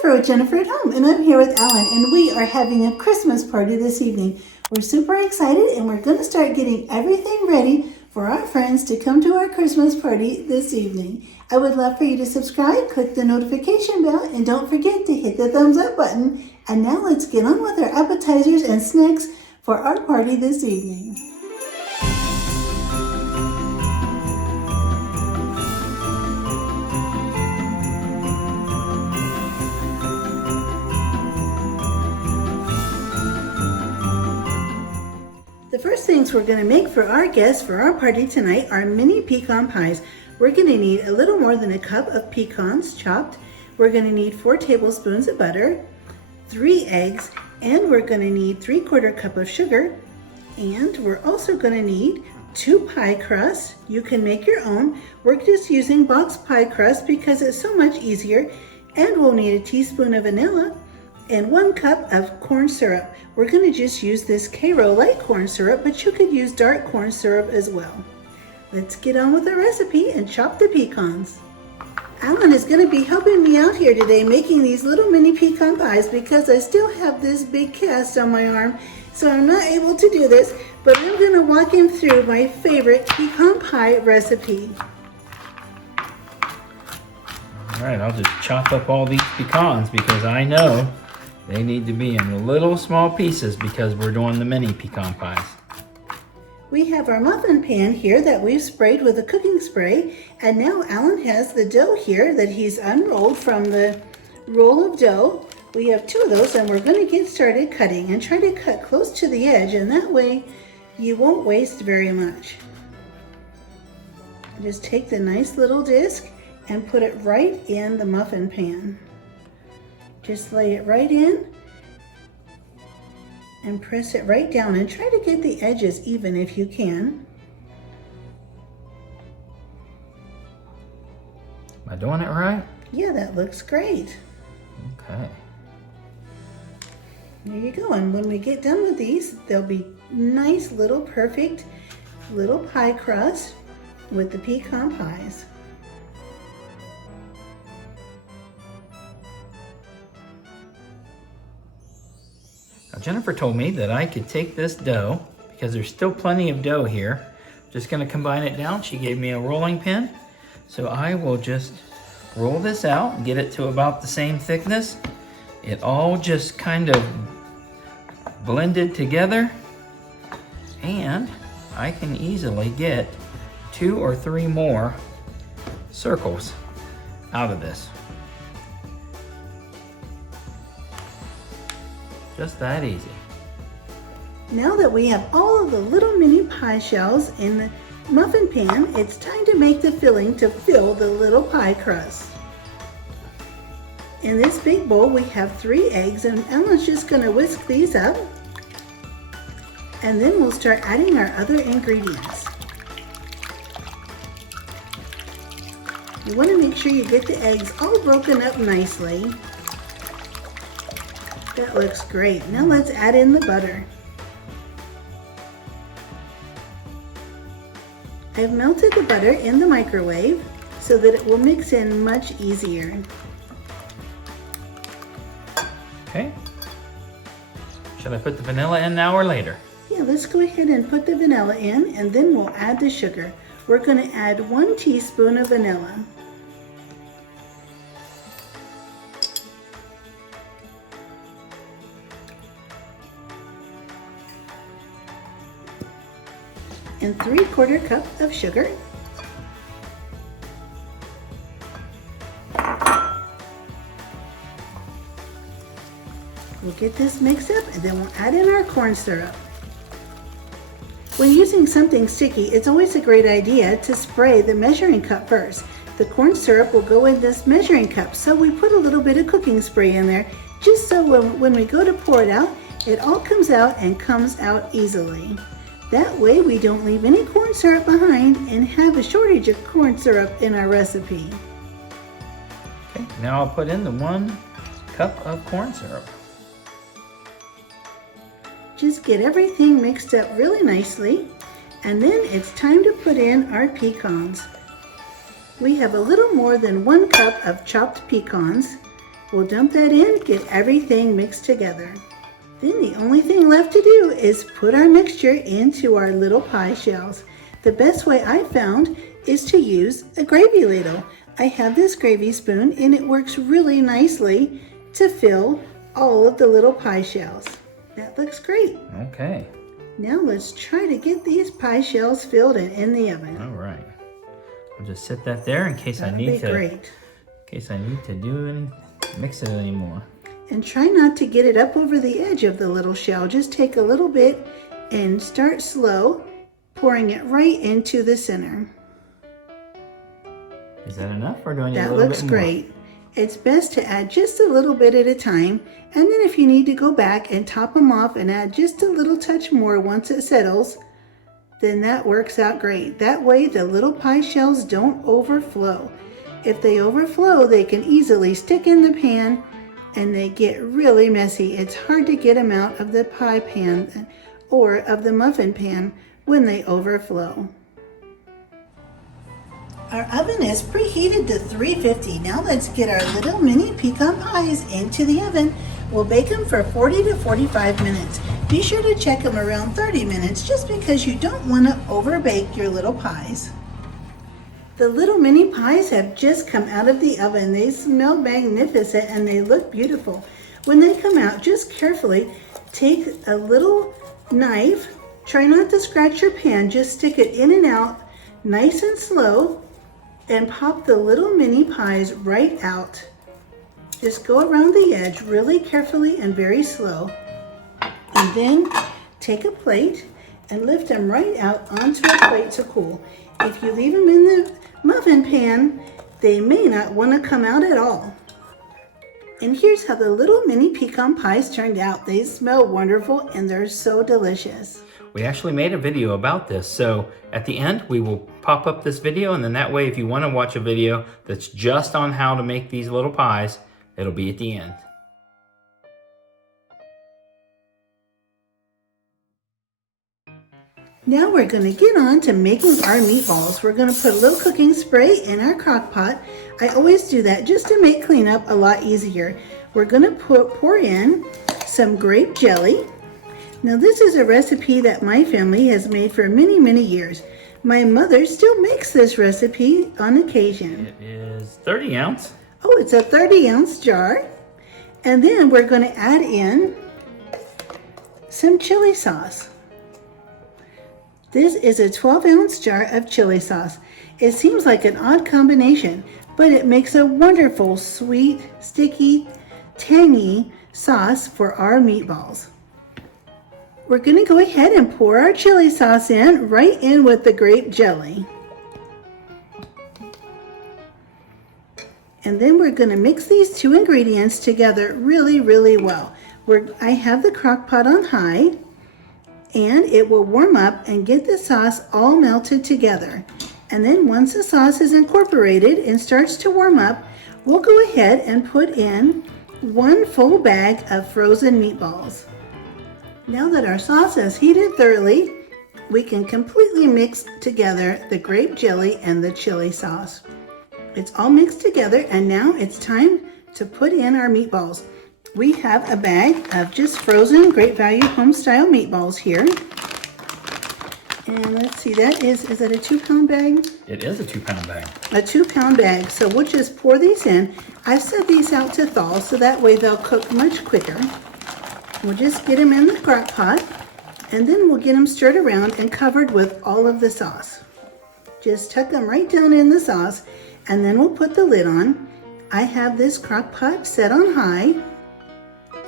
Jennifer with Jennifer at Home, and I'm here with Alan, and we are having a Christmas party this evening. We're super excited, and we're going to start getting everything ready for our friends to come to our Christmas party this evening. I would love for you to subscribe, click the notification bell, and don't forget to hit the thumbs up button. And now let's get on with our appetizers and snacks for our party this evening. The first things we're going to make for our guests for our party tonight are mini pecan pies. We're going to need a little more than a cup of pecans chopped. We're going to need 4 tablespoons of butter, 3 eggs, and we're going to need 3/4 cup of sugar. And we're also going to need 2 pie crusts. You can make your own. We're just using box pie crust because it's so much easier. And we'll need a teaspoon of vanilla and 1 cup of corn syrup. We're going to just use this Karo light corn syrup, but you could use dark corn syrup as well. Let's get on with the recipe and chop the pecans. Alan is going to be helping me out here today making these little mini pecan pies because I still have this big cast on my arm, so I'm not able to do this, but I'm going to walk him through my favorite pecan pie recipe. All right, I'll just chop up all these pecans because I know they need to be in little small pieces because we're doing the mini pecan pies. We have our muffin pan here that we've sprayed with a cooking spray, and now Alan has the dough here that he's unrolled from the roll of dough. We have 2 of those, and we're going to get started cutting and try to cut close to the edge, and that way you won't waste very much. Just take the nice little disc and put it right in the muffin pan. Just lay it right in and press it right down and try to get the edges even if you can. Am I doing it right? Yeah, that looks great. Okay. There you go. And when we get done with these, they'll be nice little perfect little pie crust with the pecan pies. Now Jennifer told me that I could take this dough, because there's still plenty of dough here. Just gonna combine it down. She gave me a rolling pin. So I will just roll this out and get it to about the same thickness. It all just kind of blended together. And I can easily get 2 or 3 more circles out of this. Just that easy. Now that we have all of the little mini pie shells in the muffin pan, it's time to make the filling to fill the little pie crust. In this big bowl we have 3 eggs, and Alan's just going to whisk these up, and then we'll start adding our other ingredients. You want to make sure you get the eggs all broken up nicely. That looks great. Now let's add in the butter. I've melted the butter in the microwave so that it will mix in much easier. Okay. Should I put the vanilla in now or later? Yeah, let's go ahead and put the vanilla in, and then we'll add the sugar. We're going to add 1 teaspoon of vanilla. And 3/4 cup of sugar. We'll get this mixed up, and then we'll add in our corn syrup. When using something sticky, it's always a great idea to spray the measuring cup first. The corn syrup will go in this measuring cup, so we put a little bit of cooking spray in there, just so when we go to pour it out, it all comes out and comes out easily. That way we don't leave any corn syrup behind and have a shortage of corn syrup in our recipe. Okay, now I'll put in the 1 cup of corn syrup. Just get everything mixed up really nicely, and then it's time to put in our pecans. We have a little more than 1 cup of chopped pecans, We'll dump that in, get everything mixed together. Then the only thing left to do is put our mixture into our little pie shells. The best way I found is to use a gravy ladle. I have this gravy spoon and it works really nicely to fill all of the little pie shells. That looks great. Okay. Now let's try to get these pie shells filled and in the oven. All right. I'll just set that there in case I need to mix it anymore. And try not to get it up over the edge of the little shell. Just take a little bit and start slow, pouring it right into the center. Is that enough, or do I need a that little looks bit more? great. It's best to add just a little bit at a time, and then if you need to go back and top them off and add just a little touch more once it settles, then that works out great. That way the little pie shells don't overflow. If they overflow, they can easily stick in the pan and they get really messy. It's hard to get them out of the pie pan or of the muffin pan when they overflow. Our oven is preheated to 350. Now let's get our little mini pecan pies into the oven. We'll bake them for 40 to 45 minutes. Be sure to check them around 30 minutes just because you don't want to overbake your little pies. The little mini pies have just come out of the oven. They smell magnificent and they look beautiful. When they come out, just carefully take a little knife. Try not to scratch your pan. Just stick it in and out nice and slow and pop the little mini pies right out. Just go around the edge really carefully and very slow. And then take a plate and lift them right out onto a plate to cool. If you leave them in the muffin pan, they may not want to come out at all. And here's how the little mini pecan pies turned out. They smell wonderful and they're so delicious. We actually made a video about this, so at the end we will pop up this video, and then that way if you want to watch a video that's just on how to make these little pies, it'll be at the end. Now we're going to get on to making our meatballs. We're going to put a little cooking spray in our crock pot. I always do that just to make cleanup a lot easier. We're going to pour in some grape jelly. Now this is a recipe that my family has made for many, many years. My mother still makes this recipe on occasion. It is 30 ounce. Oh, it's a 30-ounce jar. And then we're going to add in some chili sauce. This is a 12-ounce jar of chili sauce. It seems like an odd combination, but it makes a wonderful, sweet, sticky, tangy sauce for our meatballs. We're going to go ahead and pour our chili sauce in, right in with the grape jelly. And then we're going to mix these two ingredients together really, really well. I have the crock pot on high, and it will warm up and get the sauce all melted together. And then once the sauce is incorporated and starts to warm up, we'll go ahead and put in 1 full bag of frozen meatballs. Now that our sauce is heated thoroughly, we can completely mix together the grape jelly and the chili sauce. It's all mixed together, and now it's time to put in our meatballs. We have a bag of just frozen Great Value home style meatballs here. And let's see, is that a 2-pound bag? It is a 2-pound bag. A 2-pound bag. So we'll just pour these in. I've set these out to thaw so that way they'll cook much quicker. We'll just get them in the crock pot, and then we'll get them stirred around and covered with all of the sauce. Just tuck them right down in the sauce, and then we'll put the lid on. I have this crock pot set on high,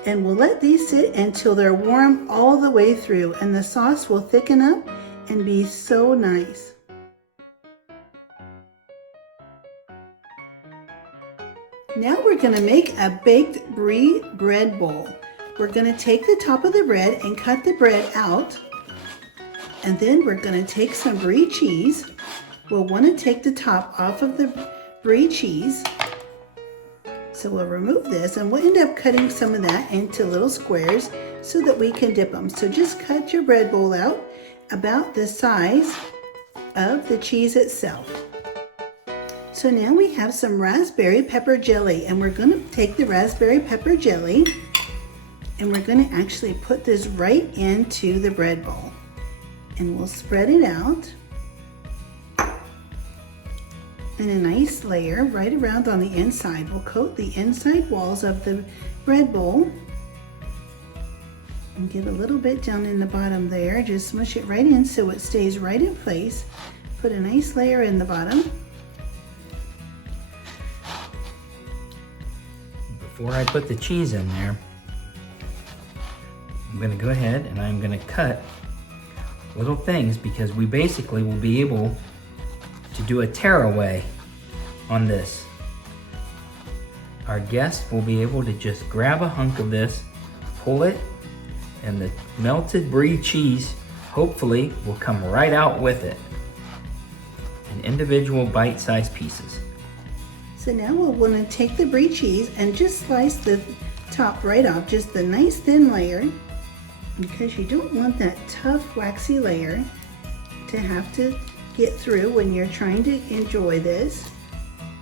and we'll let these sit until they're warm all the way through, and the sauce will thicken up and be so nice. Now we're going to make a baked brie bread bowl. We're going to take the top of the bread and cut the bread out, and then we're going to take some brie cheese. We'll want to take the top off of the brie cheese. So we'll remove this, and we'll end up cutting some of that into little squares so that we can dip them. So just cut your bread bowl out about the size of the cheese itself. So now we have some raspberry pepper jelly, and we're going to take the raspberry pepper jelly and we're going to actually put this right into the bread bowl. And we'll spread it out in a nice layer right around on the inside. We'll coat the inside walls of the bread bowl and get a little bit down in the bottom there. Just smush it right in so it stays right in place. Put a nice layer in the bottom. Before I put the cheese in there, I'm going to go ahead and I'm going to cut little things because we basically will be able to do a tearaway on this. Our guest will be able to just grab a hunk of this, pull it, and the melted brie cheese hopefully will come right out with it in individual bite-sized pieces. So now we'll want to take the brie cheese and just slice the top right off, just a nice thin layer, because you don't want that tough waxy layer to have to get through when you're trying to enjoy this.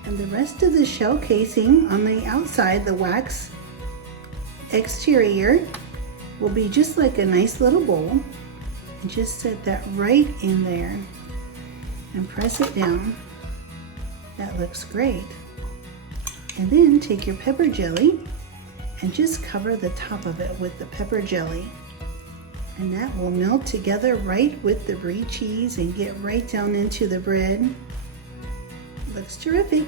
And the rest of the shell casing on the outside, the wax exterior, will be just like a nice little bowl. And just set that right in there and press it down. That looks great. And then take your pepper jelly and just cover the top of it with the pepper jelly. And that will melt together right with the brie cheese and get right down into the bread. Looks terrific.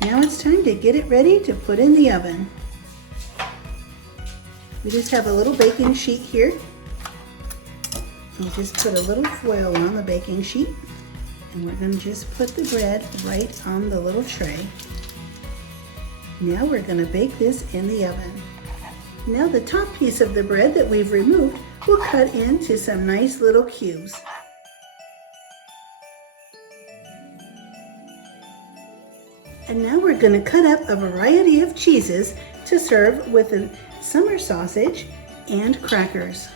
Now it's time to get it ready to put in the oven. We just have a little baking sheet here. And just put a little foil on the baking sheet. And we're going to just put the bread right on the little tray. Now we're going to bake this in the oven. Now the top piece of the bread that we've removed, we'll cut into some nice little cubes. And now we're going to cut up a variety of cheeses to serve with a summer sausage and crackers.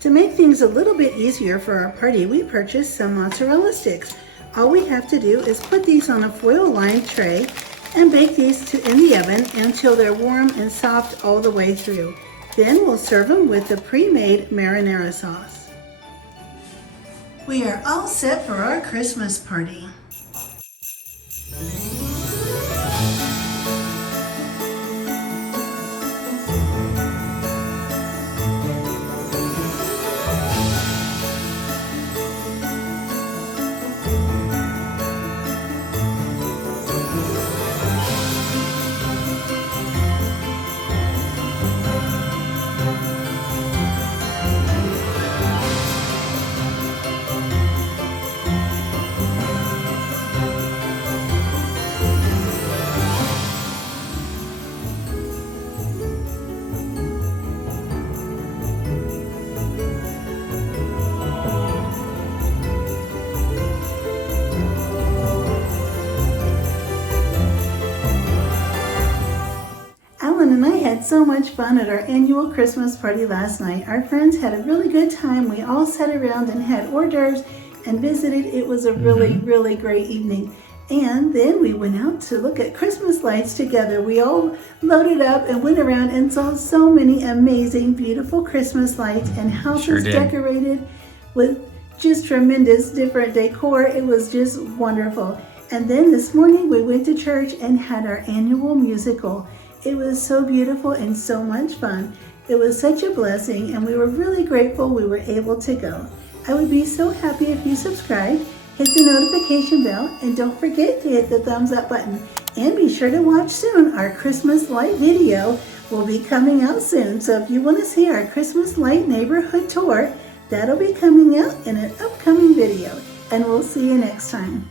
To make things a little bit easier for our party, we purchased some mozzarella sticks. All we have to do is put these on a foil-lined tray and bake these in the oven until they're warm and soft all the way through. Then we'll serve them with the pre-made marinara sauce. We are all set for our Christmas party. And I had so much fun at our annual Christmas party last night. Our friends had a really good time. We all sat around and had hors d'oeuvres and visited. It was a really great evening. And then we went out to look at Christmas lights together. We all loaded up and went around and saw so many amazing, beautiful Christmas lights and houses decorated with just tremendous different decor. It was just wonderful. And then this morning we went to church and had our annual musical. It was so beautiful and so much fun. It was such a blessing, and we were really grateful we were able to go. I would be so happy if you subscribe, hit the notification bell, and don't forget to hit the thumbs up button. And be sure to watch soon. Our Christmas light video will be coming out soon. So if you want to see our Christmas light neighborhood tour, that'll be coming out in an upcoming video. And we'll see you next time.